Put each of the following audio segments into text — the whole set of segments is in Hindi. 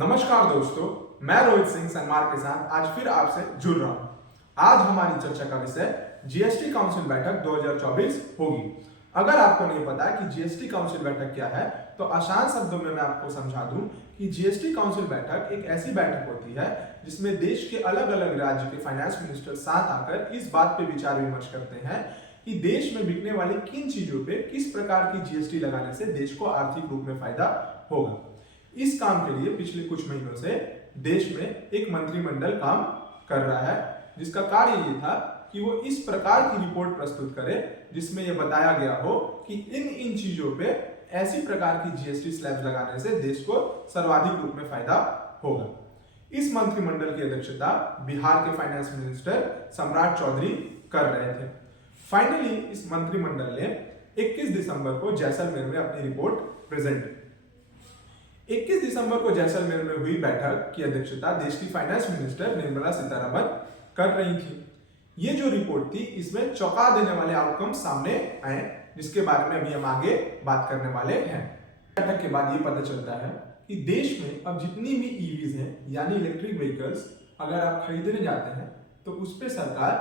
नमस्कार दोस्तों, मैं रोहित सिंह सनमार के साथ आज फिर आपसे जुड़ रहा हूं। आज हमारी चर्चा का विषय जीएसटी काउंसिल बैठक 2024 होगी। अगर आपको नहीं पता कि जीएसटी काउंसिल बैठक क्या है, तो आसान शब्दों में मैं आपको समझा दूं कि जीएसटी काउंसिल बैठक एक ऐसी बैठक होती है जिसमें देश के अलग अलग राज्य के फाइनेंस मिनिस्टर साथ आकर इस बात पे विचार विमर्श करते हैं कि देश में बिकने वाली किन चीजों पे किस प्रकार की जीएसटी लगाने से देश को आर्थिक रूप में फायदा होगा। इस काम के लिए पिछले कुछ महीनों से देश में एक मंत्रिमंडल काम कर रहा है, जिसका कार्य ये था कि वो इस प्रकार की रिपोर्ट प्रस्तुत करे जिसमें यह बताया गया हो कि इन चीजों पे ऐसी प्रकार की जीएसटी स्लैब लगाने से देश को सर्वाधिक रूप में फायदा होगा। इस मंत्रिमंडल की अध्यक्षता बिहार के फाइनेंस मिनिस्टर सम्राट चौधरी कर रहे थे। फाइनली इस मंत्रिमंडल ने 21 दिसंबर को जैसलमेर में अपनी रिपोर्ट प्रेजेंट की। 21 दिसंबर को जैसलमेर में हुई बैठक की अध्यक्षता देश की फाइनेंस मिनिस्टर निर्मला सीतारमण कर रही थी। ये जो रिपोर्ट थी, इसमें चौंका देने वाले आउटकम सामने आए, जिसके बारे में अभी हम आगे बात करने वाले हैं। बैठक के बाद ये पता चलता है कि देश में अब जितनी भी ईवीज हैं, यानी इलेक्ट्रिक व्हीकल्स, अगर आप खरीदने जाते हैं तो उस पर सरकार,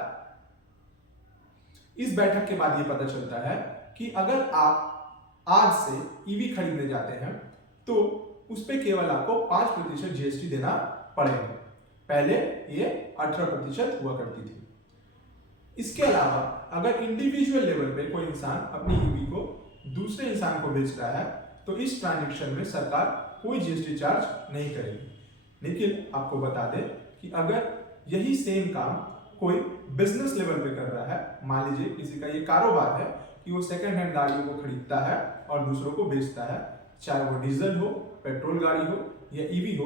इस बैठक के बाद ये पता चलता है कि अगर आप आज से ईवी खरीदने जाते हैं तो उस पे केवल आपको 5% जीएसटी देना पड़ेगा। पहले ये 18% हुआ करती थी। इसके अलावा अगर इंडिविजुअल लेवल पे कोई इंसान अपनी ईवी को दूसरे इंसान को बेच रहा है तो इस ट्रांजैक्शन में सरकार कोई जीएसटी चार्ज नहीं करेगी। लेकिन आपको बता दें कि अगर यही सेम काम कोई बिजनेस लेवल पे कर रहा है, मान लीजिए किसी का ये कारोबार है कि वो सेकेंड हैंड गाड़ियों को खरीदता है और दूसरों को बेचता है, चाहे वो डीजल हो, पेट्रोल गाड़ी हो या ईवी हो,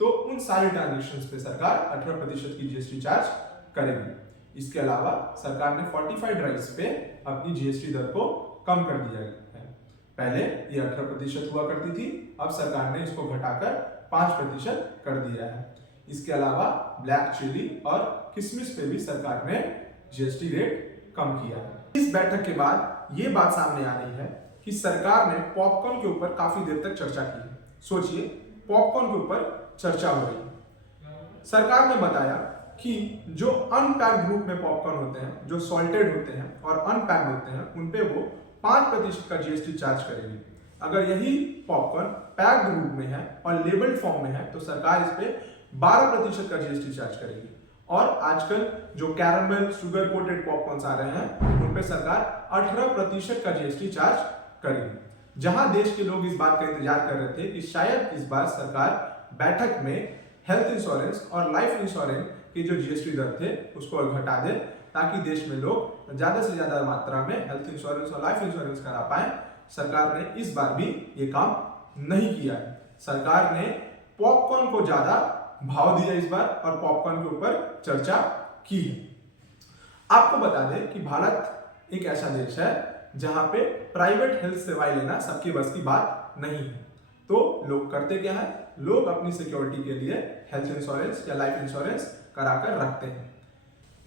तो उन सारे ट्रांजैक्शंस पे सरकार 18% की जीएसटी चार्ज करेगी। इसके अलावा सरकार ने फोर्टिफाइड राइस पे अपनी जीएसटी दर को कम कर दिया है। पहले ये 18% हुआ करती थी, अब सरकार ने इसको घटाकर 5% कर दिया है। इसके अलावा ब्लैक चिली और किशमिश पे भी सरकार ने जीएसटी रेट कम किया है। इस बैठक के बाद ये बात सामने आ रही है कि सरकार ने पॉपकॉर्न के ऊपर काफी देर तक चर्चा की है। सोचिए, पॉपकॉर्न के ऊपर चर्चा हो रही है। सरकार ने बताया कि जो अनपैक्ड रूप में पॉपकॉर्न होते हैं, जो सॉल्टेड होते हैं और अनपैक्ड होते हैं, उनपे वो 5% का जीएसटी चार्ज करेगी। अगर यही पॉपकॉर्न पैक्ड रूप में है और लेबल्ड फॉर्म में है तो सरकार इस पे 12% का जीएसटी चार्ज करेगी। और आजकल जो कैरामल शुगर कोटेड पॉपकॉर्न्स आ रहे हैं, उन पे सरकार 18% का जीएसटी चार्ज करेगी। जहां देश के लोग इस बात का इंतजार कर रहे थे कि शायद इस बार सरकार बैठक में हेल्थ इंश्योरेंस और लाइफ इंश्योरेंस के जो जीएसटी दर थे उसको घटा दे, ताकि देश में लोग ज्यादा से ज्यादा मात्रा में हेल्थ इंश्योरेंस और लाइफ इंश्योरेंस करा पाए। सरकार ने इस बार भी ये काम नहीं किया है। सरकार ने पॉपकॉर्न को ज्यादा भाव दिया इस बार और पॉपकॉर्न के ऊपर चर्चा की है। आपको बता दें कि भारत एक ऐसा देश है जहां पे प्राइवेट हेल्थ सेवाएं लेना सबकी बस की बात नहीं है। तो लोग करते क्या है, लोग अपनी सिक्योरिटी के लिए हेल्थ इंश्योरेंस या लाइफ इंश्योरेंस कराकर रखते हैं।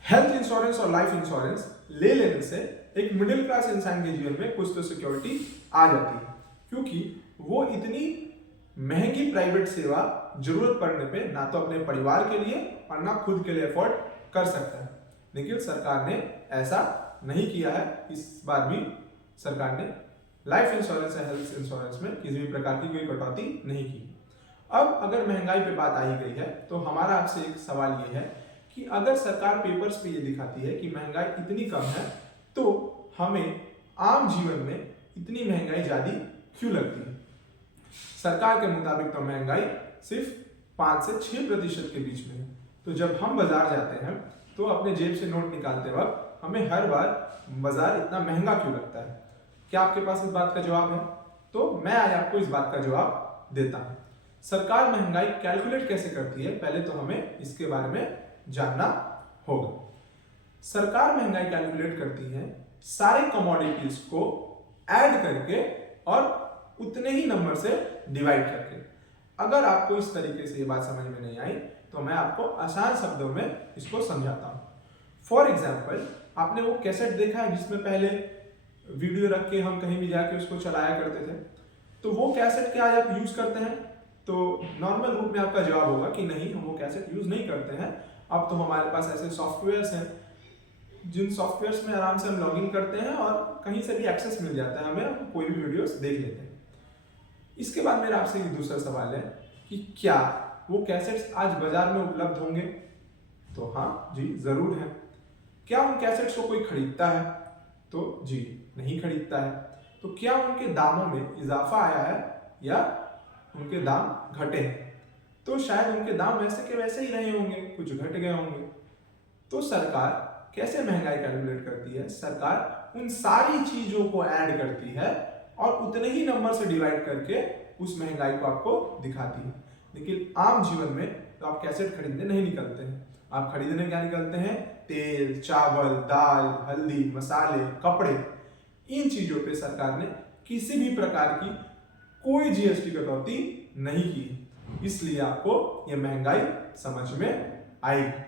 हेल्थ इंश्योरेंस और लाइफ इंश्योरेंस ले लेने से एक मिडिल क्लास इंसान के जीवन में कुछ तो सिक्योरिटी आ जाती है, क्योंकि वो इतनी महंगी प्राइवेट सेवा जरूरत पड़ने पे ना तो अपने परिवार के लिए और ना खुद के लिए अफोर्ड कर सकता है। लेकिन सरकार ने ऐसा नहीं किया है। इस बार भी सरकार ने लाइफ इंश्योरेंस या हेल्थ इंश्योरेंस में किसी भी प्रकार की कोई कटौती नहीं की। अब अगर महंगाई पे बात आई गई है तो हमारा आपसे एक सवाल ये है कि अगर सरकार पेपर्स पे ये दिखाती है कि महंगाई इतनी कम है, तो हमें आम जीवन में इतनी महंगाई ज्यादा क्यों लगती है? सरकार के मुताबिक तो महंगाई सिर्फ 5 से 6% के बीच में है। तो जब हम बाजार जाते हैं तो अपने जेब से नोट निकालते वक्त हमें हर बार बाजार इतना महंगा क्यों लगता है? क्या आपके पास इस बात का जवाब है? तो मैं आज आपको इस बात का जवाब देता हूं। सरकार महंगाई कैलकुलेट कैसे करती है, पहले तो हमें इसके बारे में जानना होगा। सरकार महंगाई कैलकुलेट करती है सारे कमोडिटीज को ऐड करके और उतने ही नंबर से डिवाइड करके। अगर आपको इस तरीके से ये बात समझ में नहीं आई तो मैं आपको आसान शब्दों में इसको समझाता हूं। फॉर एग्जाम्पल, आपने वो कैसेट देखा है जिसमें पहले वीडियो रख के हम कहीं भी जाके उसको चलाया करते थे? तो वो कैसेट क्या आप यूज करते हैं? तो नॉर्मल रूप में आपका जवाब होगा कि नहीं, हम वो कैसेट यूज नहीं करते हैं। अब तो हमारे पास ऐसे सॉफ्टवेयर्स हैं जिन सॉफ्टवेयर्स में आराम से हम लॉगिन करते हैं और कहीं से भी एक्सेस मिल जाता है हमें, हम कोई भी वीडियोस देख लेते हैं। इसके बाद मेरा आपसे एक दूसरा सवाल है कि क्या वो कैसेट्स आज बाजार में उपलब्ध होंगे? तो हाँ जी, जरूर है। क्या उन कैसेट्स को कोई खरीदता है? तो जी, नहीं खरीदता है। तो क्या उनके दामों में इजाफा आया है या उनके दाम घटे हैं? तो शायद उनके दाम वैसे के वैसे ही रहे होंगे, कुछ घट गए होंगे। तो सरकार कैसे महंगाई कैलकुलेट करती है? सरकार उन सारी चीजों को ऐड करती है और उतने ही नंबर से डिवाइड करके उस महंगाई को आपको दिखाती है। लेकिन आम जीवन में तो आप कैसेट खरीदने नहीं निकलते हैं। आप खरीदने क्या निकलते हैं? तेल, चावल, दाल, हल्दी, मसाले, कपड़े। इन चीजों पे सरकार ने किसी भी प्रकार की कोई जीएसटी कटौती नहीं की, इसलिए आपको यह महंगाई समझ में आएगी।